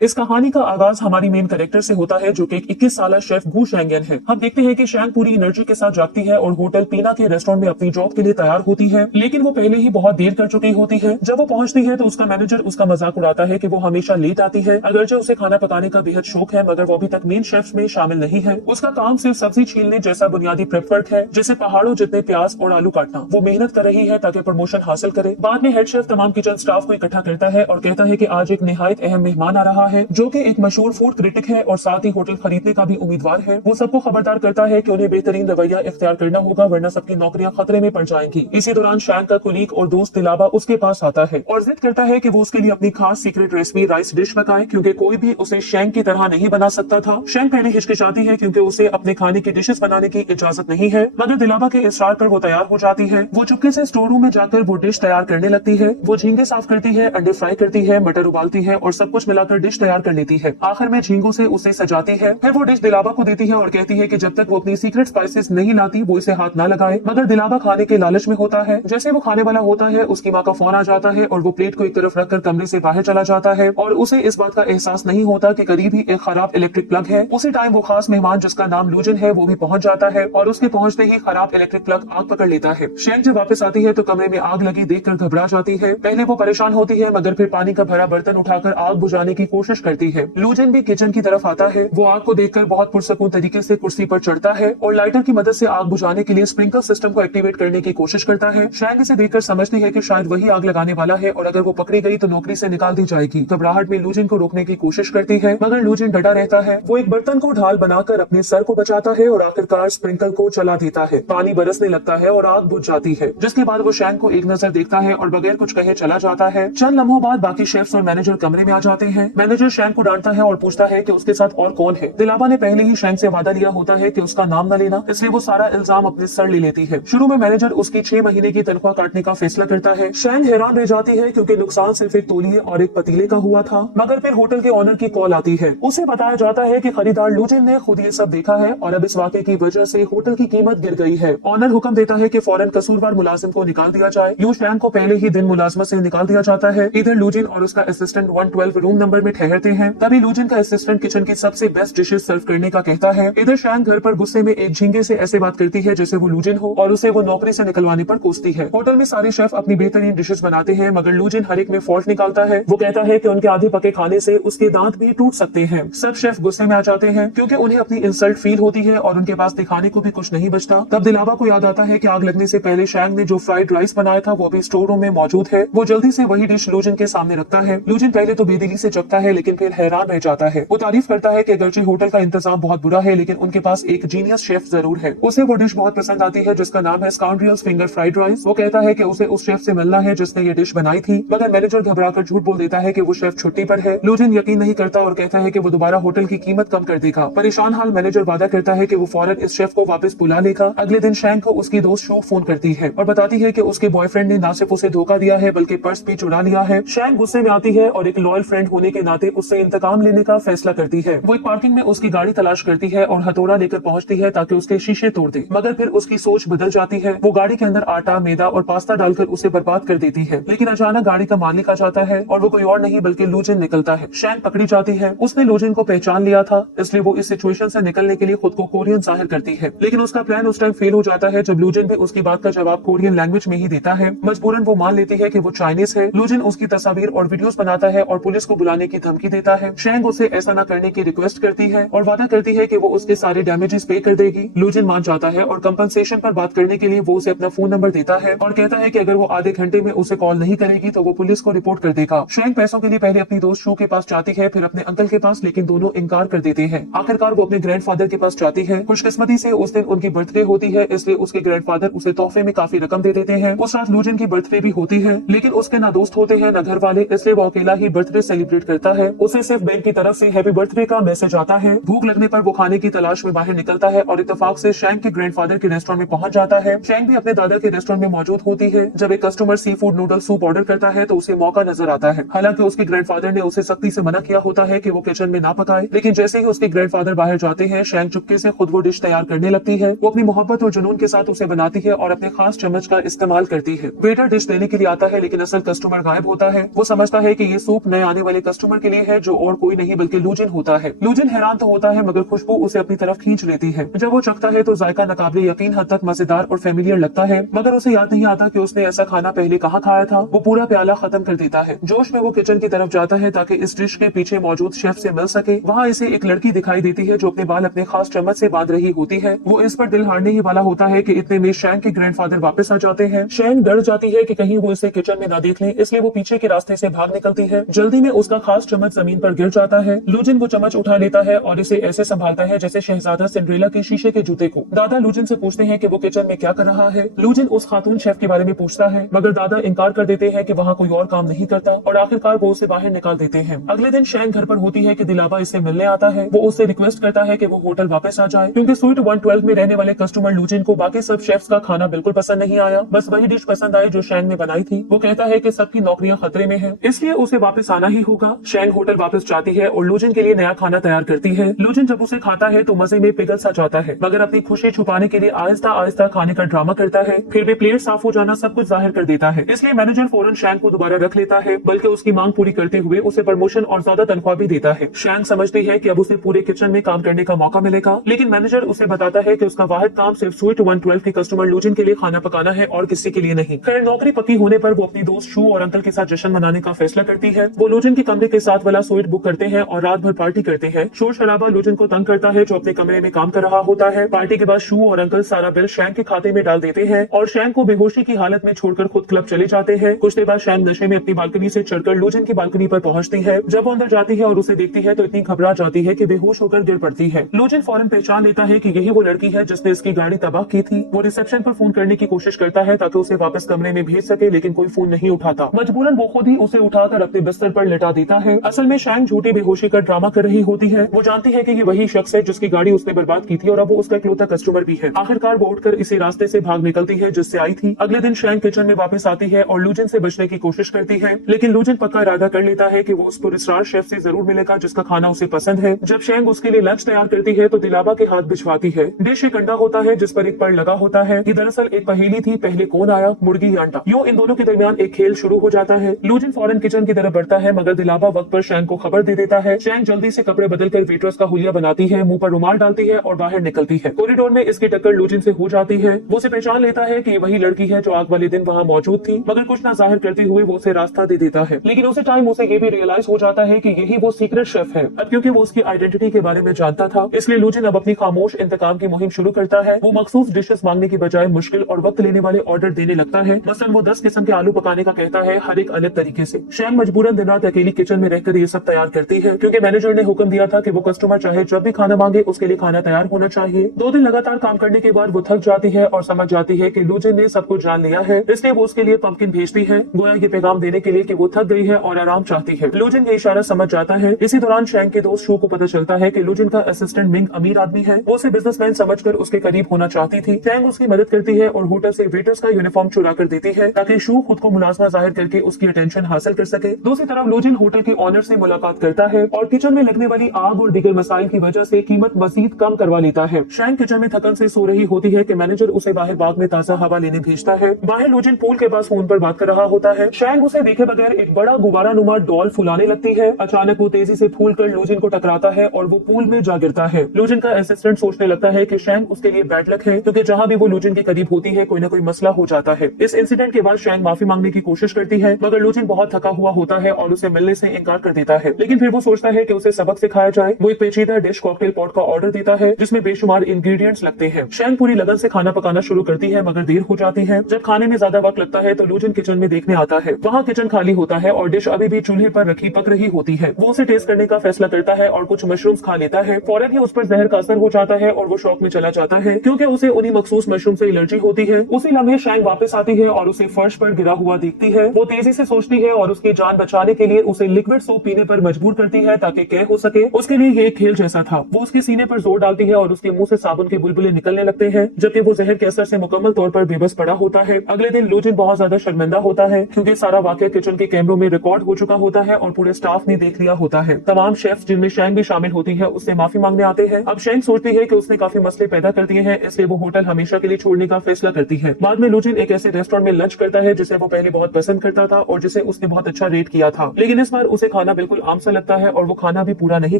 इस कहानी का आगाज हमारी मेन कैरेक्टर से होता है, जो कि एक 21 साल शेफ गू शेंगेन है। हम देखते हैं कि शैंग पूरी एनर्जी के साथ जागती है और होटल पीना के रेस्टोरेंट में अपनी जॉब के लिए तैयार होती है, लेकिन वो पहले ही बहुत देर कर चुकी होती है। जब वो पहुंचती है तो उसका मैनेजर उसका मजाक उड़ाता है कि वो हमेशा लेट आती है, अगरचे उसे खाना पकाने का बेहद शौक है, मगर वो अभी तक मेन शेफ्स में शामिल नहीं है। उसका काम सिर्फ सब्जी छीलने जैसा बुनियादी प्रेप वर्क है, जैसे पहाड़ों जितने प्याज और आलू काटना। वो मेहनत कर रही है ताकि प्रमोशन हासिल करे। बाद में हेड शेफ तमाम किचन स्टाफ को इकट्ठा करता है और कहता है कि आज एक निहायत अहम मेहमान आ रहा है, जो कि एक मशहूर फूड क्रिटिक है और साथ ही होटल खरीदने का भी उम्मीदवार है। वो सबको खबरदार करता है कि उन्हें बेहतरीन रवैया इख्तियार करना होगा, वरना सबकी नौकरियां खतरे में पड़ जाएंगी। इसी दौरान शैंग का कुलीग और दोस्त दिलाबा उसके पास आता है और जिद करता है कि वो उसके लिए अपनी खास सीक्रेट रेसिपी राइस डिश पकाए, क्योंकि कोई भी उसे शैंग की तरह नहीं बना सकता था। शैंग पहले हिचकिचाती है क्योंकि उसे अपने खाने की डिशेस बनाने की इजाजत नहीं है, मगर दिलाबा के इसरार पर वो तैयार हो जाती है। वो चुपके से स्टोर रूम में जाकर वो डिश तैयार करने लगती है। वो झींगे साफ करती है, अंडे फ्राई करती है, मटर उबालती है और सब कुछ मिलाकर डिश तैयार कर लेती है। आखिर में झींगों से उसे सजाती है। फिर वो डिश दिलाबा को देती है और कहती है कि जब तक वो अपनी सीक्रेट स्पाइसेस नहीं लाती वो इसे हाथ ना लगाए। मगर दिलाबा खाने के लालच में होता है। जैसे वो खाने वाला होता है, उसकी माँ का फोन आ जाता है और वो प्लेट को एक तरफ रखकर कमरे से बाहर चला जाता है और उसे इस बात का एहसास नहीं होता कि करीब ही एक खराब इलेक्ट्रिक प्लग है। उसी टाइम वो खास मेहमान जिसका नाम लूजन है वो भी पहुंच जाता है और उसके पहुंचते ही खराब इलेक्ट्रिक प्लग आग पकड़ लेता है। शैंग जब वापस आती है तो कमरे में आग लगी देखकर घबरा जाती है। पहले वो परेशान होती है, मगर फिर पानी का भरा बर्तन उठाकर आग बुझाने की कोशिश करती है। लूजन भी किचन की तरफ आता है। वो आग को देखकर बहुत पुरसकून तरीके से कुर्सी पर चढ़ता है और लाइटर की मदद से आग बुझाने के लिए स्प्रिंकल सिस्टम को एक्टिवेट करने की कोशिश करता है। शैंग इसे देखकर समझती है कि शायद वही आग लगाने वाला है और अगर वो पकड़ी गई तो नौकरी से निकाल दी जाएगी। घबराहट में लूजन को रोकने की कोशिश करती है, मगर लूजन डटा रहता है। वो एक बर्तन को ढाल बनाकर अपने सर को बचाता है और आखिरकार स्प्रिंकल को चला देता है। पानी बरसने लगता है और आग बुझ जाती है, जिसके बाद वो शैंग को एक नजर देखता है और बगैर कुछ कहे चला जाता है। चंद लम्हों बाद बाकी शेफ्स और मैनेजर कमरे में आ जाते हैं। मैनेजर शैंग को डांटता है और पूछता है कि उसके साथ और कौन है। दिलाबा ने पहले ही शैंग से वादा लिया होता है कि उसका नाम न लेना, इसलिए वो सारा इल्जाम अपने सर ले लेती है। शुरू में मैनेजर उसकी 6 महीने की तनख्वाह काटने का फैसला करता है। शैंग हैरान रह जाती है क्योंकि नुकसान सिर्फ एक तौलिए और एक पतीले का हुआ था, मगर फिर होटल के ऑनर की कॉल आती है। उसे बताया जाता है कि खरीदार लूजन ने खुद ये सब देखा है और अब इस वाकये की वजह से होटल की कीमत गिर गई है। ऑनर हुक्म देता है कि फौरन कसूरवार मुलाजिम को निकाल दिया जाए। यूं शैंग को पहले ही दिन मुलाजमत से निकाल दिया जाता है। इधर लूजन और उसका असिस्टेंट 112 रूम नंबर में ठहरते हैं। तभी लूजन का असिस्टेंट किचन की सबसे बेस्ट डिशेस सर्व करने का कहता है। इधर शैंग घर पर गुस्से में एक झींगे से ऐसे बात करती है जैसे वो लूजन हो और उसे वो नौकरी से निकलवाने पर कोसती है। होटल में सारे शेफ अपनी बेहतरीन डिशेस बनाते हैं, मगर लूजन हर एक में फॉल्ट निकालता है। वो कहता है कि उनके आधे पके खाने से उसके दांत भी टूट सकते हैं। सब शेफ गुस्से में आ जाते हैं क्योंकि उन्हें अपनी इंसल्ट फील होती है और उनके पास दिखाने को भी कुछ नहीं बचता। तब दिलाबा को याद आता है कि आग लगने से पहले शैंग ने जो फ्राइड राइस बनाया था वो अभी स्टोर रूम में मौजूद है। वो जल्दी से वही डिश लूजन के सामने रखता है। लूजन पहले तो बेदिली से चखता है, लेकिन फिर हैरान रह जाता है। वो तारीफ करता है कि अगरचे होटल का इंतजाम बहुत बुरा है, लेकिन उनके पास एक जीनियस शेफ जरूर है। उसे वो डिश बहुत पसंद आती है जिसका नाम है स्काउंड्रियल्स फिंगर फ्राइड राइस। वो कहता है कि उसे उस शेफ से मिलना है जिसने ये डिश बनाई थी, मगर मैनेजर घबराकर झूठ बोल देता है कि वो शेफ छुट्टी पर है। लूजन यकीन नहीं करता और कहता है कि वो दोबारा होटल की कीमत कम कर देगा। परेशान हाल मैनेजर वादा करता है कि वो फौरन इस शेफ को वापस बुला लेगा। अगले दिन शैंग को उसकी दोस्त शो फोन करती है और बताती है कि उसके बॉयफ्रेंड ने न सिर्फ उसे धोखा दिया है बल्कि पर्स भी चुरा लिया है। शैंग गुस्से में आती है और एक लॉयल फ्रेंड होने के नाते उससे इंतकाम लेने का फैसला करती है। वो एक पार्किंग में उसकी गाड़ी तलाश करती है और हथौड़ा लेकर पहुंचती है ताकि उसके शीशे तोड़ दे, मगर फिर उसकी सोच बदल जाती है। वो गाड़ी के अंदर आटा, मैदा और पास्ता डालकर उसे बर्बाद कर देती है, लेकिन अचानक गाड़ी का मालिक आ जाता है और वो कोई और नहीं बल्कि लूजन निकलता है। शैंग पकड़ी जाती है। उसने लूजन को पहचान लिया था, इसलिए वो इस सिचुएशन से निकलने के लिए खुद को कोरियन जाहिर करती है, लेकिन उसका प्लान उस टाइम फेल हो जाता है जब लूजन भी उसकी बात का जवाब कोरियन लैंग्वेज में ही देता है। मजबूरन वो मान लेती है कि वो चाइनीज है। लूजन उसकी तस्वीर और वीडियोस बनाता है और पुलिस को बुलाने की धमकी देता है। शैंग उसे ऐसा न करने की रिक्वेस्ट करती है और वादा करती है कि वो उसके सारे डैमेजेस पे कर देगी। लूजन मान जाता है और कंपनसेशन पर बात करने के लिए वो उसे अपना फोन नंबर देता है और कहता है कि अगर वो आधे घंटे में उसे कॉल नहीं करेगी तो वो पुलिस को रिपोर्ट कर देगा। शैंग पैसों के लिए पहले अपनी दोस्त शो के पास जाती है, फिर अपने अंकल के पास, लेकिन दोनों इनकार कर देते हैं। आखिरकार वो अपने ग्रैंडफादर के पास जाती है। खुशकिस्मती से उस दिन उनकी बर्थडे होती है, इसलिए उसके ग्रैंडफादर उसे तोहफे में काफी रकम दे देते हैं। उस रात लूजन की बर्थडे भी होती है, लेकिन उसके ना दोस्त होते हैं ना घर वाले, इसलिए वो अकेला ही बर्थडे सेलिब्रेट करता है। उसे सिर्फ बैंक की तरफ से हैप्पी बर्थडे का मैसेज आता है। भूख लगने पर वो खाने की तलाश में बाहर निकलता है और इत्तेफाक से शैंग के ग्रैंडफादर के रेस्टोरेंट में पहुंच जाता है। शैंग भी अपने दादा के रेस्टोरेंट में मौजूद होती है। जब एक customer sea food noodle soup order करता है तो उसे मौका नजर आता है। हालांकि उसके ग्रैंडफादर ने उसे सख्ती से मना किया होता है कि वो किचन में ना पकाए, लेकिन जैसे ही उसके ग्रैंडफादर बाहर जाते हैं शैंग चुपके से खुद वो डिश तैयार करने लगती है। वो अपनी मोहब्बत और जुनून के साथ उसे बनाती है और अपने खास चम्मच का इस्तेमाल करती है। वेटर डिश देने के लिए आता है, लेकिन असल कस्टमर गायब होता है। वो समझता है कि ये सूप नए आने वाले कस्टमर के लिए है, जो और कोई नहीं बल्कि लूजिन होता है। लूजिन हैरान तो होता है मगर खुशबू उसे अपनी तरफ खींच लेती है। जब वो चखता है तो जायका नाकाबिले यकीन हद तक मजेदार और फेमिलियर लगता है, मगर उसे याद नहीं आता कि उसने ऐसा खाना पहले कहाँ खाया था। वो पूरा प्याला खत्म कर देता है। जोश में वो किचन की तरफ जाता है ताकि इस डिश के पीछे मौजूद शेफ से मिल सके। वहाँ इसे एक लड़की दिखाई देती है जो अपने बाल अपने खास चम्मच से बांध रही होती है। वो इस पर दिल हारने ही वाला होता है कि इतने में शैंग के ग्रैंडफादर वापस आ जाते हैं। शैंग डर जाती है कि कहीं वो इसे किचन में ना देख ले, इसलिए वो पीछे के रास्ते से भाग निकलती है। जल्दी में उसका खास चम्मच जमीन पर गिर जाता है। लूजिन वो चम्मच उठा लेता है और इसे ऐसे संभालता है जैसे शहजादा सिंड्रेला के शीशे के जूते को। दादा लूजिन से पूछते हैं कि वो किचन में क्या कर रहा है। लूजिन उस खातून शेफ के बारे में पूछता है, मगर दादा इनकार कर देते हैं कि वहाँ कोई और काम नहीं करता और आखिरकार वो उसे बाहर निकाल देते हैं। अगले दिन शैंग घर पर होती है कि दिलाबा इससे मिलने आता है। वो उससे रिक्वेस्ट करता है कि वो होटल वापस आ जाए, क्योंकि स्वीट 112 में रहने वाले कस्टमर लूजिन को बाकी सब शेफ्स का खाना बिल्कुल पसंद नहीं आया। बस वही डिश पसंद आई जो शैंग ने बनाई थी। वो कहता है कि सबकी नौकरियां खतरे में हैं, इसलिए उसे वापस आना ही होगा। शैंग होटल वापस जाती है और लूजिन के लिए नया खाना तैयार करती है। लूजिन जब उसे खाता है तो मजे में पिघल सा जाता है, मगर अपनी खुशी छुपाने के लिए आहिस्ता आहिस्ता खाने का ड्रामा करता है। फिर भी प्लेट साफ हो जाना सब कुछ जाहिर कर देता है, इसलिए मैनेजर फौरन शैंग को दोबारा रख लेता है, बल्कि उसकी मांग पूरी करते हुए उसे प्रमोशन और ज्यादा तनख्वाह भी देता है। शैंग समझती है कि अब उसे पूरे किचन में काम करने का मौका मिलेगा, लेकिन मैनेजर उसे बताता है कि उसका वाहिद काम सिर्फ स्वीट 112 के कस्टमर लूजिन के लिए खाना पकाना है और किसी के लिए नहीं। खैर नौकरी पक्की होने पर वो अपनी दोस्त शू और अंकल के साथ जश्न मनाने का फैसला करती है। वो लूजिन के कमरे के साथ वाला स्वीट बुक करते हैं और रात भर पार्टी करते हैं। शोर शराबा लूजिन को तंग करता है जो अपने कमरे में काम कर रहा होता है। पार्टी के बाद शू और अंकल सारा बिल शैंग के खाते में डाल देते हैं और शैंग को बेहोशी की हालत में छोड़कर खुद क्लब चले जाते हैं। कुछ देर बाद शैंग नशे में अपनी बालकनी से चढ़कर लूजिन की बालकनी पर पहुंचती है। जब वो अंदर जाती है और उसे देखती है तो इतनी घबरा जाती है कि बेहोश होकर गिर पड़ती है। लूजिन फौरन पहचान लेता है कि यही वो लड़की है जिसने इसकी गाड़ी तबाह की थी। वो रिसेप्शन पर फोन करने की कोशिश करता है ताकि उसे वापस कमरे में भेज सके, लेकिन कोई फोन नहीं उठाता। मजबूरन वो खुद ही उसे उठाकर अपने बिस्तर पर लेटा देता है। असल में शैंग झूठी बेहोशी का ड्रामा कर रही होती है। वो जानती है कि ये वही शख्स है जिसकी गाड़ी उसने बर्बाद की थी और अब वो उसका इकलौता कस्टमर भी है। आखिरकार वो उठकर इसी रास्ते से भाग निकलती है जिससे आई थी। अगले दिन शैंग किचन में वापस आती है और लूजिन से बचने की कोशिश करती है, लेकिन लूजिन पक्का इरादा कर लेता है कि वो उस पुरस्कार शेफ से जरूर मिलेगा जिसका खाना उसे पसंद है। जब शैंग उसके लिए लंच तैयार करती है तो दिलाबा के हाथ भिजवाती है। डिश एक अंडा होता है जिस पर एक पर लगा होता है। ये दरअसल एक पहेली थी, पहले कौन आया, मुर्गी या अंडा। यूं इन दोनों के दरमियान एक खेल शुरू हो जाता है। लूजिन फौरन किचन की तरफ बढ़ता है, मगर दिलाबा वक्त पर शैंग को खबर दे देता है। शैंग जल्दी से कपड़े बदलकर वेट्रेस का हुलिया बनाती है, मुंह पर रुमाल डालती है और बाहर निकलती है। कॉरिडोर में इसकी टक्कर लूजिन से हो जाती है। वो उसे पहचान लेता है कि ये वही लड़की है जो आग वाले दिन वहाँ मौजूद थी, मगर कुछ ना जाहिर करते हुए वो उसे रास्ता दे देता है। लेकिन उसे टाइम उसे ये भी रियलाइज हो जाता है कि यही वो सीक्रेट शेफ है। अब क्योंकि वो उसकी आइडेंटिटी के बारे में जानता था, इसलिए लूजिन अब अपनी खामोश इंतकाम की मुहिम शुरू करता है। वो मखसूस डिशेस मांगने की बजाय मुश्किल और वक्त लेने वाले ऑर्डर देने लगता है। मसलन वो 10 किस्म के आलू पकाने का कहता है, हर एक अलग तरीके से। शैंग मजबूरन दिन रात अकेली किचन में रहकर ये सब तैयार करती है, क्योंकि मैनेजर ने हुक्म दिया था कि वो कस्टमर चाहे जब भी खाना मांगे उसके लिए खाना तैयार होना चाहिए। 2 दिन लगातार काम करने के बाद वो थक जाती है और समझ जाती है कि लूजिन ने सब कुछ जान लिया है, इसलिए वो उसके लिए पंपकिन भेजती है, गोया ये पैगाम देने के लिए कि वो थक गई है और आराम चाहती है। लूजिन ये इशारा समझ जाता है। इसी दौरान शैंग के दोस्त शू को पता चलता है कि लूजिन का असिस्टेंट मिंग अमीर आदमी है। वो उसे बिजनेसमैन समझकर उसके करीब होना चाहती थी। शैंग उसकी मदद करती है और होटल से वेटर्स का यूनिफॉर्म चुरा कर देती है ताकि शू खुद को मुनासबा जाहिर करके उसकी अटेंशन हासिल कर सके। दूसरी तरफ लूजिन होटल के ऑनर से मुलाकात करता है और किचन में लगने वाली आग और दीगर मसाइल की वजह से कीमत मजीद कम करवा लेता है। शैंग किचन में थकन से सो रही होती है कि मैनेजर उसे बाहर बाग में ताजा हवा लेने भेजता है। बाहर लूजिन पूल के पास फोन पर बात कर रहा होता है। शैंग उसे देखे बगैर एक बड़ा गुब्बारा नुमा डॉल फुलाने लगती है। अचानक वो तेजी से फूल कर लूजिन को टकराता है और वो पूल में जा गिरता है। लूजिन का असिस्टेंट सोचने लगता है कि शैंग उसके लिए बैड लक है, क्योंकि जहाँ भी वो लूजिन के करीब होती है कोई न कोई मसला हो जाता है। इस इंसिडेंट के बाद शैंग माफी मांगने की कोशिश करती है, मगर लूजिन बहुत थका हुआ होता है और उसे मिलने से इनकार कर देता है। लेकिन फिर वो सोचता है कि उसे सबक सिखाया जाए। वो एक पेचीदा डिश कॉकटेल पॉट का ऑर्डर देता है जिसमें बेशुमार इंग्रेडिएंट्स लगते हैं। शैंग पूरी लगन से खाना पकाना शुरू करती है, मगर देर हो जाती है। जब खाने में ज्यादा वक्त लगता है तो लूजिन किचन में देखने आता है। वहाँ किचन खाली होता है और डिश अभी भी चूल्हे पर रखी पक रही होती है। वो उसे टेस्ट करने का फैसला करता है और कुछ मशरूम्स खा लेता है। फौरन ही उस पर जहर का असर हो जाता है और वो शौक में चला जाता है, क्योंकि उसे उन्हीं मखसूस मशरूम से एलर्जी होती है। उसी लम्हे शैंग वापस आती है और उसे फर्श पर गिरा हुआ देखती है। वो तेजी से सोचती है और उसकी जान बचाने के लिए उसे लिक्विड सूप पीने पर मजबूर करती है ताकि कह हो सके। उसके लिए ये एक खेल जैसा था। वो उसके सीने पर जोर डालती है और उसके मुंह से साबुन के बुलबुले निकलने लगते हैं, जबकि वो जहर के असर से मुकम्मल तौर पर बेबस पड़ा होता है। अगले दिन लूजिन बहुत ज्यादा शर्मिंदा होता है, क्योंकि सारा वाकया किचन के कैमरों में रिकॉर्ड हो चुका होता है और पूरे स्टाफ ने देख लिया होता है। तमाम शेफ जिनमें शैंग भी शामिल होती है उससे माफी मांगने आते हैं। अब शैंग सोचती है कि उसने काफी मसले पैदा कर दिए हैं, इसलिए वो होटल हमेशा के लिए छोड़ने का फैसला करती है। बाद में लूजिन एक ऐसे रेस्टोरेंट में लंच करता है जिसे वो पहले बहुत पसंद करता था और जिसे उसने बहुत अच्छा रेट किया था, लेकिन इस बार उसे खाना बिल्कुल आम सा लगता है और वो खाना भी पूरा नहीं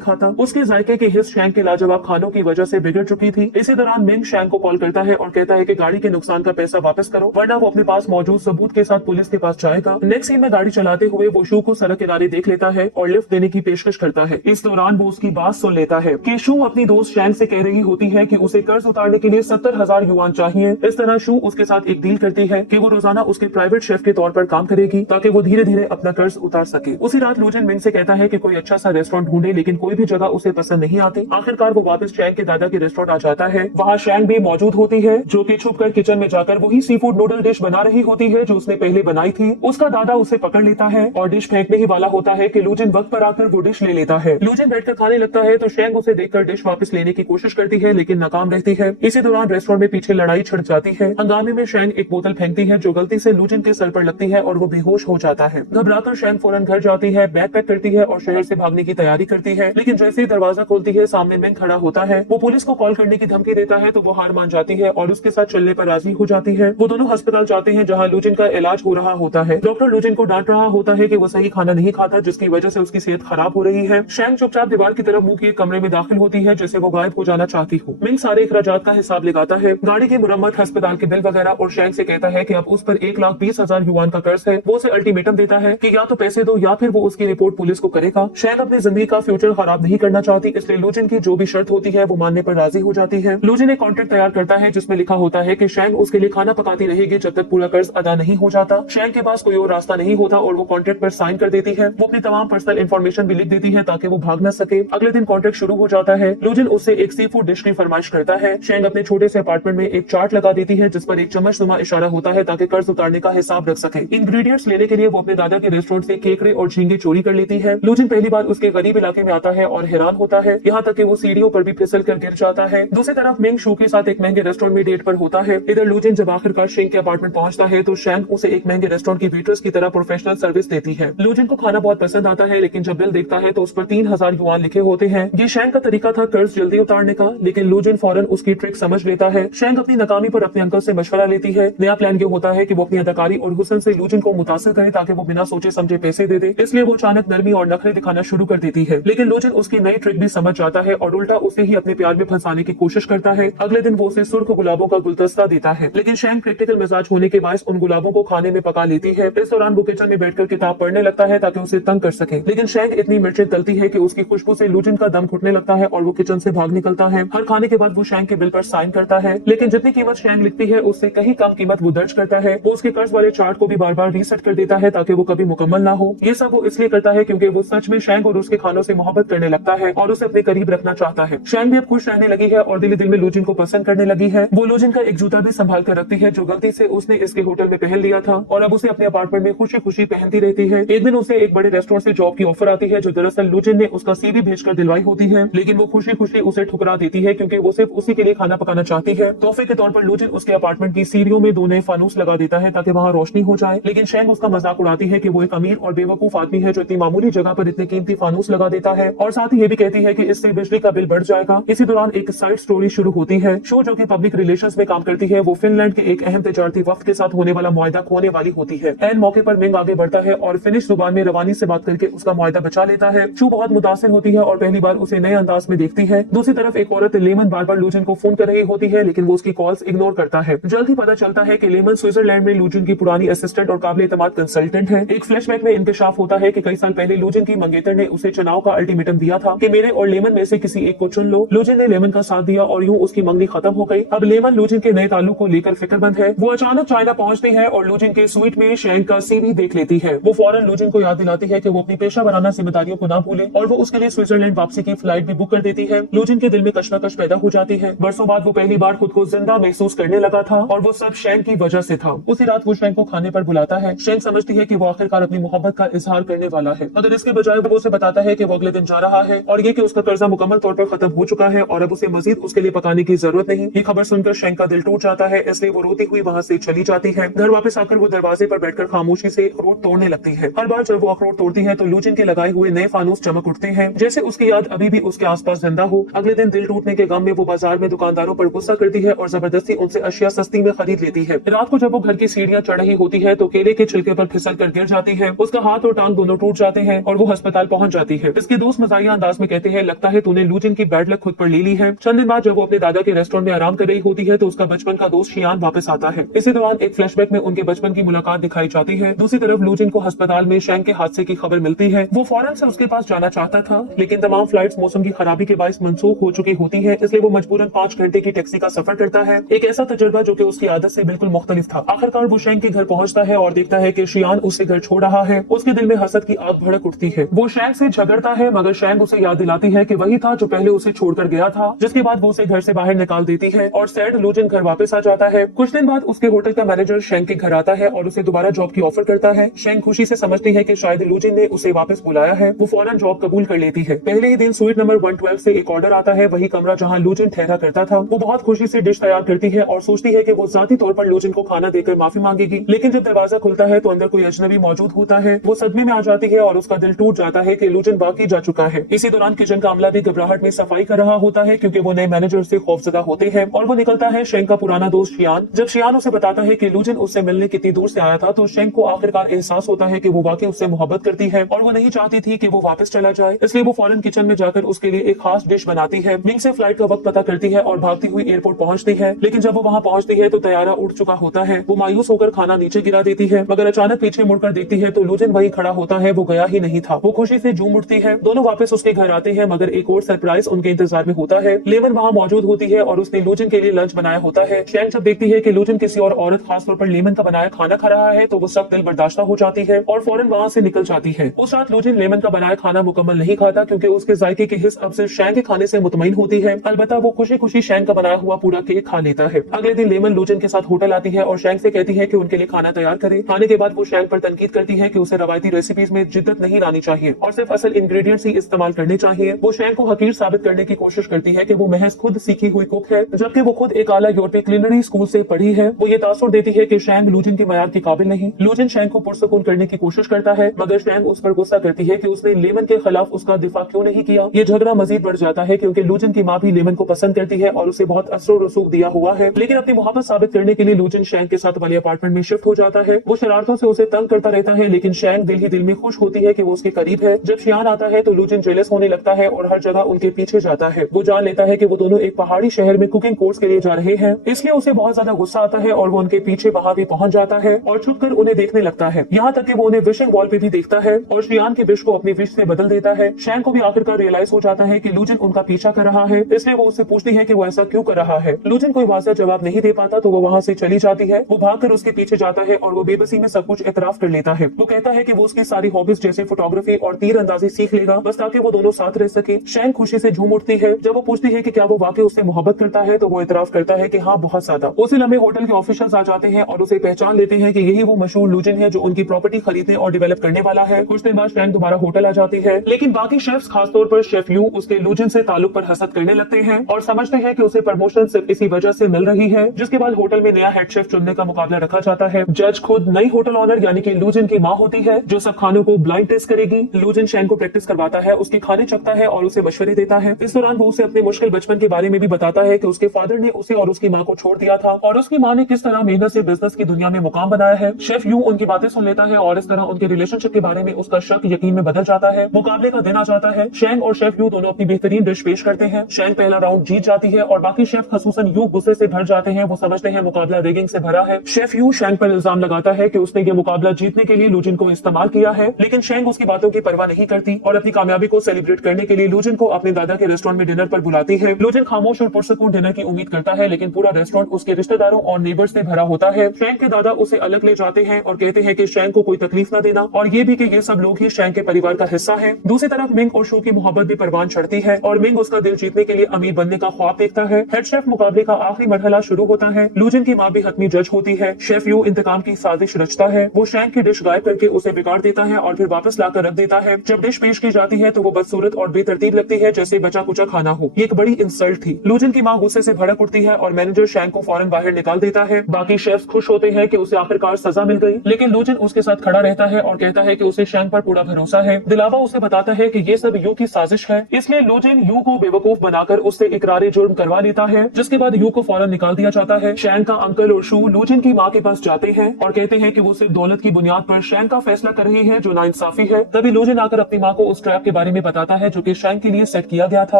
खाता। उसके जायके की हिस्स शैंक के लाजवाब खानों की वजह से बिगड़ चुकी थी। इसी दौरान मिंग शैंक को कॉल करता है और कहता है कि गाड़ी के नुकसान का पैसा वापस करो, वरना वो अपने पास मौजूद सबूत के साथ पुलिस के पास जाएगा। नेक्स्ट सीन में गाड़ी चलाते हुए वो शू को सड़क किनारे देख लेता है और लिफ्ट देने की पेशकश करता है। इस दौरान वो उसकी बात सुन लेता है कि शू अपनी दोस्त शैंक से कह रही होती है कि उसे कर्ज उतारने के लिए 70,000 युआन चाहिए। इस तरह शू उसके साथ एक डील करती है कि वो रोजाना उसके प्राइवेट शेफ के तौर पर काम करेगी ताकि वो धीरे धीरे अपना कर्ज उतार सके। उसी रात लूजिन मिंग से कहता है कि कोई अच्छा सा रेस्टोरेंट ढूंढे, लेकिन कोई भी जगह उसे पसंद नहीं आती। आखिरकार वो वापस शैंक के दादा के रेस्टोरेंट आ जाता है। वहाँ शैंक भी मौजूद होती है जो कि छुपकर किचन में जाकर वही सी फूड नूडल डिश बना रही होती है जो उसने पहले बनाई थी। उसका दादा उसे पकड़ लेता है और डिश फेंकने ही वाला होता है कि लूजिन वक्त पर आकर वो डिश ले लेता है। लूजिन बैठकर खाने लगता है तो शैंक उसे देखकर डिश वापस लेने की कोशिश करती है, लेकिन नाकाम रहती है। इसी दौरान रेस्टोरेंट में पीछे लड़ाई छिड़ जाती है। हंगामे में शैंक एक बोतल फेंकती है जो गलती से लूजिन के सर पर लगती है और वो बेहोश हो जाता है। घबराकर शैंक फौरन घर जाती है, बैग पैक करती है और शहर से भागने की तैयारी करती है, लेकिन जैसे ही दरवाजा खोलती है सामने मिंग खड़ा होता है। वो पुलिस को कॉल करने की धमकी देता है तो वो हार मान जाती है और उसके साथ चलने पर राजी हो जाती है। वो दोनों अस्पताल जाते हैं जहाँ लूजिन का इलाज हो रहा होता है। डॉक्टर लूजिन को डांट रहा होता है कि वो सही खाना नहीं खाता जिसकी वजह से उसकी सेहत खराब हो रही है। शैंक चुपचाप दीवार की तरफ मुंह किए कमरे में दाखिल होती है जैसे वो गायब हो जाना चाहती हो। मिंग सारे अखराजात का हिसाब लगाता है, गाड़ी की मुरम्मत, अस्पताल के बिल वगैरह, और शैंक से कहता है कि अब उस पर 1,20,000 युआन का कर्ज है। वो उसे अल्टीमेटम देता है कि या तो पैसे दो या फिर वो उसकी रिपोर्ट पुलिस को करेगा। शैंक अपनी जिंदगी का फ्यूचर खराब नहीं करना चाहती, इसलिए लूजिन की जो भी शर्त होती है वो मानने पर राजी हो जाती है। लूजिन एक कॉन्ट्रैक्ट तैयार करता है जिसमें लिखा होता है कि शैंक उसके लिए खाना पकाती रहेगी जब तक पूरा कर्ज अदा नहीं हो जाता। शैंक के पास कोई और रास्ता नहीं होता और वो कॉन्ट्रैक्ट पर साइन कर देती है। वो अपनी तमाम पर्सनल इन्फॉर्मेशन भी लिख देती है ताकि वो भाग न सके। अगले दिन कॉन्ट्रैक्ट शुरू हो जाता है। लूजिन उससे एक सी फूड डिश की फरमाइश करता है। शैंक अपने छोटे से अपार्टमेंट में एक चार्ट लगा देती है जिस पर एक चम्मच नुमा इशारा होता है ताकि कर्ज उतारने का हिसाब रख सके। इंग्रेडिएंट्स लेने के लिए वो अपने दादा के रेस्टोरेंट से केकड़े और झींगे चोरी कर लेती है। लूजिन पहली बार उसके गरीब इलाके में आता है और हैरान होता है, यहाँ तक कि वो सीढ़ियों पर भी फिसल कर गिर जाता है। दूसरी तरफ मिंग शू के साथ एक महंगे रेस्टोरेंट में डेट पर होता है। इधर लूजिन जब आखिरकार शैंक के अपार्टमेंट पहुंचता है तो शैंक उसे एक महंगे रेस्टोरेंट की वेट्रेस की तरह प्रोफेशनल सर्विस देती है। लूजिन को खाना बहुत पसंद आता है, लेकिन जब बिल देखता है तो उस पर 3,000 युआन लिखे होते हैं। ये शैंक का तरीका था कर्ज जल्दी उतारने का, लेकिन लूजिन फौरन उसकी ट्रिक समझ लेता है। शैंक अपनी नाकामी पर अपने अंकल से मशवरा लेती है। नया प्लान ये होता है कि वो अपनी अदाकारी और हुस्न से लूजिन को मुतासिर करे ताकि वो बिना सोचे समझे पैसे दे दे। इसलिए वो अचानक नरमी और नखरे दिखाना शुरू कर देती है, लेकिन लूजिन उसकी नई ट्रिक भी समझ जाता है और उल्टा उसे ही अपने प्यार में फंसाने की कोशिश करता है। अगले दिन वो उसे सुर्ख गुलाबों का गुलदस्ता देता है, लेकिन शैंक प्रैक्टिकल मिजाज होने के बायस उन गुलाबों को खाने में पका लेती है। इस दौरान वो किचन में बैठकर किताब पढ़ने लगता है ताकि उसे तंग कर सके, लेकिन शैंक इतनी मिर्चें तलती है कि उसकी खुशबू से लूजिन का दम घुटने लगता है और वो किचन से भाग निकलता है। हर खाने के बाद वो शैंक के बिल पर साइन करता है, लेकिन जितनी कीमत शैंक लिखती है उससे कहीं कम कीमत वो दर्ज करता है। वो उसके कर्ज वाले चार्ट को भी बार बार रीसेट कर देता है ताकि वो कभी मुकम्मल ना हो। ये सब वो इसलिए करता है क्योंकि वो सच में शैंक और उसके खानों से मोहब्बत करने लगता है और उसे अपने करीब रखना चाहता है। शैंक भी अब खुश रहने लगी है और दिल में लूजिन को पसंद करने लगी है। वो लूजिन का एक जूता भी संभाल कर रखती है जो गलती से उसने इसके होटल में पहन लिया था और अब उसे अपने अपार्टमेंट में खुशी खुशी पहनती रहती है। एक दिन उसे एक बड़े रेस्टोरेंट से जॉब की ऑफर आती है जो दरअसल लूजिन ने उसका सीवी भेजकर दिलवाई होती है, लेकिन वो खुशी खुशी उसे ठुकरा देती है क्योंकि वो सिर्फ उसी के लिए खाना पकाना चाहती है। तोहफे के तौर पर लूजिन उसके अपार्टमेंट की सीढ़ियों में 2 नए फानूस लगा देता है ताकि वहाँ रोशनी हो जाए, लेकिन शैंक उसका मजाक उड़ाती है कि वो एक अमीर और बेवकूफ आदमी है जो इतनी मामूली जगह पर इतने कीमती फानूस लगा देता है, और साथ ही ये भी कहती है कि इससे बिजली का बिल बढ़ जाएगा। इसी दौरान एक साइड स्टोरी शुरू होती है। शो जो कि पब्लिक रिलेशंस में काम करती है वो फिनलैंड के एक अहम तजारती वफ्द के साथ होने वाला मुआहदा खोने वाली होती है। एन मौके पर मिंग आगे बढ़ता है और फिनिश जुबान में रवानी से बात करके उसका मुआहदा बचा लेता है। शो बहुत मुतासिर होती है और पहली बार उसे नए अंदाज में देखती है। दूसरी तरफ एक औरत लेमन बार बार लूजिन को फोन कर रही होती है, लेकिन वो उसकी कॉल्स इग्नोर करता है। जल्द ही पता चलता है कि लेमन स्विट्जरलैंड में लूजिन की पुरानी असिस्टेंट और काबिल एतमाद कंसल्टेंट है। एक फ्लैशबैक में इंकशाफ होता है कि कई साल पहले लूजिन की मंगेतर ने उसे चुनाव का अल्टीमेटम दिया था कि मेरे और लेमन में से किसी एक को चुन लो। लूजिन ने लेमन का साथ दिया और यूं उसकी मंगनी खत्म हो गई। अब लेमन लूजिन के नए ताल्लुक को लेकर फिक्रमंद है। वो अचानक चाइना पहुंचती है और लूजिन के स्वीट में शैंक का सीवी देख लेती है। वो फौरन लूजिन को याद दिलाती है कि वो अपनी पेशा वराना जिम्मेदारियों को ना भूले और वो उसके लिए स्विट्जरलैंड वापसी की फ्लाइट भी बुक कर देती है। लूजिन के दिल में कशमकश पैदा हो जाती है। बरसों बाद वो पहली बार खुद को जिंदा महसूस करने लगा था और वो सब शैंक की वजह से था। उसी रात वो शैंक को खाने पर बुलाता है। शैंक समझती है कि वो आखिरकार अपनी मोहब्बत का इजहार करने वाला है, मगर इसके बजाय वो उसे बताता है कि वो अगले दिन जा रहा है और ये कि उसका कर्जा मुकम्मल तौर पर खत्म हो चुका है और अब उसे मजीद उसके लिए पकाने की जरूरत नहीं। ये खबर सुनकर शैंक का दिल टूट जाता है, इसलिए वो रोती हुई वहाँ से चली जाती है। घर वापस आकर वो दरवाजे पर बैठकर खामोशी से अखरोट तोड़ने लगती है। हर बार जब वो अखरोट तोड़ती है तो लूजिन के लगाए हुए नए फानूस चमक उठते हैं, जैसे उसकी याद अभी भी उसके आसपास जिंदा हो। अगले दिन दिल टूटने के गम में वो बाजार में दुकानदारों पर गुस्सा करती है और जबरदस्ती उनसे अशिया सस्ती में खरीद लेती है। रात को जब वो घर की सीढ़ियां चढ़ रही होती है तो केले के छिलके पर फिसल कर गिर जाती है। उसका हाथ और टांग दोनों टूट जाते हैं और वो अस्पताल पहुंच जाती है। इसके दोस्त मजाहिया अंदाज में कहते हैं, लगता है तूने लू जिन की बैड लक खुद पर ले ली है। चंद दिन बाद जब वो अपने दादा के रेस्टोरेंट में आराम कर रही होती है तो उसका बचपन का दोस्त शियान वापस आता है। इसी दौरान एक फ्लैशबैक में उनके बचपन की मुलाकात दिखाई जाती है। दूसरी तरफ लू जिन को अस्पताल में शैंग के हादसे की खबर मिलती है। वो फौरन से उसके पास जाना चाहता था, लेकिन तमाम फ्लाइट्स मौसम की खराबी के बायस मंसूख हो चुकी होती है, इसलिए वो मजबूरन 5 घंटे की टैक्सी का सफर करता है। एक ऐसा तजुर्बा जो कि उसकी आदत से बिल्कुल मुख्तलिफ था। आखिरकार वो शैंग के घर पहुंचता है और देखता है कि शियान उसे घर छोड़ रहा है। उसके दिल में हसद की आग भड़क उठती है। वो शैंग से झगड़ता है, मगर शैंग उसे याद दिलाती है कि वही था जो पहले उसे छोड़कर गया था, जिसके बाद वो उसे घर से बाहर निकाल देती है और सैड लू जिन घर वापस आ जाता है। कुछ दिन बाद उसके होटल का मैनेजर शैंग के घर आता है और उसे दोबारा जॉब की ऑफर करता है। शैंग खुशी से समझती है कि शायद लू जिन ने उसे वापस बुलाया है। वो फौरन जॉब कबूल कर लेती है। पहले ही दिन स्वीट नंबर 112 से एक ऑर्डर आता है, वही कमरा जहाँ लू जिन ठहरा करता था। वो बहुत खुशी से डिश तैयार करती है और सोचती है कि वो जाती तौर पर लू जिन को खाना देकर माफी मांगेगी, लेकिन जब दरवाजा खुलता है तो अंदर कोई अजनबी मौजूद होता है। वो सदमे में आ जाती है और उसका दिल टूट जाता है कि लू जिन बाकी जा चुका है। इसी दौरान किचन का अमला भी घबराहट में सफाई कर रहा होता है, क्योंकि वो नए मैनेजर से खौफजदा होते हैं और वो निकलता है शैंग का पुराना दोस्त शियान। जब शियान उसे बताता है कि लू जिन उससे मिलने कितनी दूर से आया था, तो शैंग को आखिरकार एहसास होता है कि वो वाकई उससे मोहब्बत करती है और वो नहीं चाहती थी कि वो वापस चला जाए। इसलिए वो फौरन किचन में जाकर उसके लिए एक खास डिश बनाती है। मिंग से फ्लाइट का वक्त पता करती है और भागती हुई एयरपोर्ट पहुंचती है, लेकिन जब वो वहां पहुंचती है तो तैयारा उठ चुका होता है। वो मायूस होकर खाना नीचे गिरा देती है, मगर अचानक पीछे मुड़कर देखती है तो लू जिन वहीं खड़ा होता है। वो गया ही नहीं था। वो खुशी से झूम उठती है। दोनों वापस उसके घर आते हैं, मगर एक और सरप्राइज उनके इंतजार में होता है। लेमन वहाँ मौजूद होती है और उसने लू जिन के लिए लंच बनाया होता है। शैंग जब देखती है कि लू जिन किसी और औरत, खासतौर पर लेमन का बनाया खाना खा रहा है, तो वो सब दिल बर्दाश्त हो जाती है और फौरन वहाँ से निकल जाती है। उस रात लू जिन लेमन का बनाया खाना मुकम्मल नहीं खाता, क्योंकि उसके जायके की हिस्स अब सिर्फ शैंग के खाने से मुतमईन होती है। अलबत्ता वो खुशी खुशी शैंग का बनाया हुआ पूरा केक खा लेता है। अगले दिन लेमन लू जिन के साथ होटल आती है और शैंग से कहती है कि उनके लिए खाना तैयार करे। खाने के बाद वो शैंग पर तनकीद करती है कि उसे रवायती रेसिपीज में जिद्दत नहीं लानी चाहिए और सिर्फ असल इंग्रेडिएंट्स ही इस्तेमाल करने चाहिए। वो शैंग को हकीर साबित करने की कोशिश करती है कि वो महज खुद सीखी हुई कुक है, जबकि वो खुद एक आला यूरोपीय क्लिनरी स्कूल से पढ़ी है। वो ये तासुर देती है कि शैंग लू जिन के मयार के काबिल नहीं। लू जिन शैंग को पुरसकून करने की कोशिश करता है, मगर शैंग उस पर गुस्सा करती है कि उसने लेमन के खिलाफ उसका दिफा क्यों नहीं किया। ये झगड़ा मजीद बढ़ जाता है, क्योंकि लू जिन की माँ भी लेमन को पसंद करती है और उसे बहुत असर रसूख दिया हुआ है, लेकिन अपनी मोहब्बत साबित करने के लिए लू जिन शैंग के साथ वाले अपार्टमेंट में शिफ्ट हो जाता है। वो शरारतों से उसे तंग करता रहता है, लेकिन शैंग दिल ही दिल में खुश होती है कि वो उसके करीब है। जब शियान आता है तो लू जिन जेलस होने लगता है और हर जगह उनके पीछे जाता है। वो जान लेता है कि वो दोनों एक पहाड़ी शहर में कुकिंग कोर्स के लिए जा रहे हैं, इसलिए उसे बहुत ज्यादा गुस्सा आता है और वो उनके पीछे वहां भी पहुंच जाता है और छुपकर उन्हें देखने लगता है। यहाँ तक कि वो उन्हें विशिंग वॉल पे भी देखता है और शियान की विश को अपनी विश से बदल देता है। शैंग को भी आखिरकार रियलाइज हो जाता है कि लू जिन उनका पीछा कर रहा है, इसलिए वो उससे पूछती है कि वो ऐसा क्यों कर रहा है। लू जिन कोई वाज़ेह जवाब नहीं दे पाता तो वो वहाँ से चली जाती है। वो भागकर उसके पीछे जाता है और वो बेबसी में सब कुछ एतराफ कर लेता है। वो कहता है कि वो उसकी सारी हॉबीज जैसे फोटोग्राफी और तीर अंदाजी सीख लेगा, बस ताकि वो दोनों साथ रह सके। शैंग खुशी से झूम उठती है। जब वो पूछती है कि क्या वो वाकई उससे मोहब्बत करता है, तो वो एतराफ करता है कि हाँ, बहुत ज्यादा। उसी लम्हे होटल के ऑफिशियल्स आ जाते हैं और उसे पहचान लेते हैं कि यही वो मशहूर लू जिन है जो उनकी प्रॉपर्टी खरीदने और डेवलप करने वाला है। कुछ दिन बाद शैंग दोबारा होटल आ जाती है, लेकिन बाकी शेफ्स, खासतौर पर शेफ यू, उसके लू जिन से ताल्लुक पर हसद करने लगते हैं और समझते हैं कि उसे प्रमोशन सिर्फ इसी वजह से मिल रही है। जिसके बाद होटल में नया हेड शेफ चुनने का मुकाबला रखा जाता है। जज खुद नई होटल ऑनर यानी कि लू जिन की माँ होती है, जो सब खानों को ब्लाइंड टेस्ट करेगी। लू जिन शैंग को प्रैक्टिस करवाता है, उसके खाने चखता है और उसे मशवरे देता है। इस दौरान वो उसे अपने मुश्किल बचपन के बारे में भी बताता है कि उसके फादर ने उसे और उसकी माँ को छोड़ दिया था और उसकी माँ ने किस तरह मेहनत से बिजनेस की दुनिया में मुकाम बनाया है। शेफ यू उनकी बातें सुन लेता है और इस तरह उनके रिलेशनशिप के बारे में उसका शक यकीन में बदल जाता है। मुकाबले का दिन आ जाता है। शैंग और शेफ यू दोनों अपनी बेहतरीन डिश पेश करते हैं। शैंग पहला राउंड जीत जाती है और बाकी शेफ खसूसन यू गुस्से से भर जाते हैं। वो समझते हैं मुकाबला रिगिंग से भरा है। शेफ यू शैंग पर इल्जाम लगाता है कि उसने ये मुकाबला जीतने के लिए लू जिन को इस्तेमाल किया है, लेकिन शैंग उसकी बातों की परवाह नहीं करती और अपनी कामयाबी को सेलिब्रेट करने के लिए लू जिन को अपने दादा के रेस्टोरेंट में डिनर पर बुलाती है। लू जिन खामोश और पुरसकून डिनर की उम्मीद करता है, लेकिन पूरा रेस्टोरेंट उसके रिश्तेदारों और नेबर्स से भरा होता है। शैंग के दादा उसे अलग ले जाते हैं और कहते हैं कि शैंग को कोई तकलीफ न देना और ये भी कि ये सब लोग ही शैंग के परिवार का हिस्सा है। दूसरी तरफ मिंग और शो की मोहब्बत भी परवान चढ़ती है और मिंग उसका दिल जीतने के लिए अमीर बनने का ख्वाब देखता है। हेड शेफ मुकाबले का आखिरी मरहला शुरू होता है। लू जिन की माँ भी हतमी जज होती है। शेफ यू इंतकाम की साजिश रचता है। वो शैंग की डिश गायब करके उसे बिगाड़ देता है और फिर वापस लाकर रख देता है। जब डिश पेश की जाती है तो वो बदसूरत और बेतरतीब लगती है, जैसे बचा कुचा खाना हो। ये एक बड़ी इंसल्ट थी। लू जिन की माँ गुस्से से भड़क उठती है और मैनेजर शैंग को फौरन बाहर निकाल देता है। बाकी शेफ्स खुश होते हैं कि उसे आखिरकार सजा मिल गई, लेकिन लू जिन उसके साथ खड़ा रहता है और कहता है कि उसे शैंग पर पूरा भरोसा है। दिलावा उसे बताता है कि ये सब यू की साजिश है, इसलिए लू जिन यू को बेवकूफ बनाकर उससे इकरार जुर्म करवा लेता है, जिसके बाद यू को फौरन निकाल दिया जाता है। शैंग का अंकल और शू लू जिन की माँ के पास जाते हैं और कहते हैं कि वो सिर्फ दौलत की बुनियाद पर शैंग का फैसला कर रही है जो नाइंसाफी नाइंसाफी है। तभी लूजिन आकर अपनी माँ को उस ट्रैप के बारे में बताता है जो कि शैंक के लिए सेट किया गया था,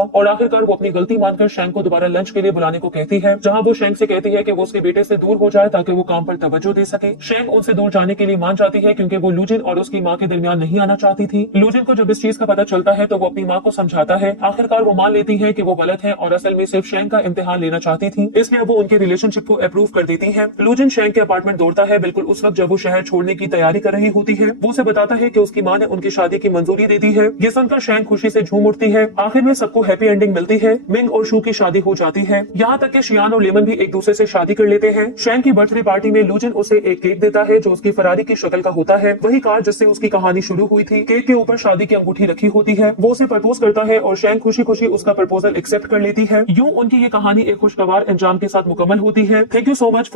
और आखिरकार वो अपनी गलती मानकर शैंक को दोबारा लंच के लिए बुलाने को कहती है, जहाँ वो शैंक से कहती है कि वो उसके बेटे से दूर हो जाए ताकि वो काम पर तवज्जो दे सके। शैंक उनसे दूर जाने के लिए मान जाती है क्योंकि वो लूजिन और उसकी माँ के दरमियान नहीं आना चाहती थी। लूजिन को जब इस चीज का पता चलता है तो वो अपनी माँ को समझाता है। आखिरकार वो मान लेती है कि वो गलत है और असल में सिर्फ शैंक का इम्तिहान लेना चाहती थी, इसलिए वो उनके रिलेशनशिप को अप्रूव कर देती है। लूजिन शैंक के अपार्टमेंट दौड़ता है बिल्कुल उस वक्त जब वो शहर छोड़ने की तैयारी कर रही होती है। वो उसे बताता है कि उसकी माँ ने उनकी शादी की मंजूरी दे दी है। ये सुनकर शैंक खुशी से झूम उठती है। आखिर में सबको हैप्पी एंडिंग मिलती है। मिंग और शू की शादी हो जाती है। यहाँ तक कि शियान और लेमन भी एक दूसरे से शादी कर लेते हैं। शैंक की बर्थडे पार्टी में लूजिन उसे एक केक देता है जो उसकी फरारी की शक्ल का होता है, वही कार जिससे उसकी कहानी शुरू हुई थी। केक के ऊपर शादी की अंगूठी रखी होती है। वो उसे प्रपोज करता है और शैंक खुशी खुशी उसका प्रपोजल एक्सेप्ट कर लेती है। यूं उनकी ये कहानी एक खुशगवार अंजाम के साथ मुकम्मल होती है। Thank you so much.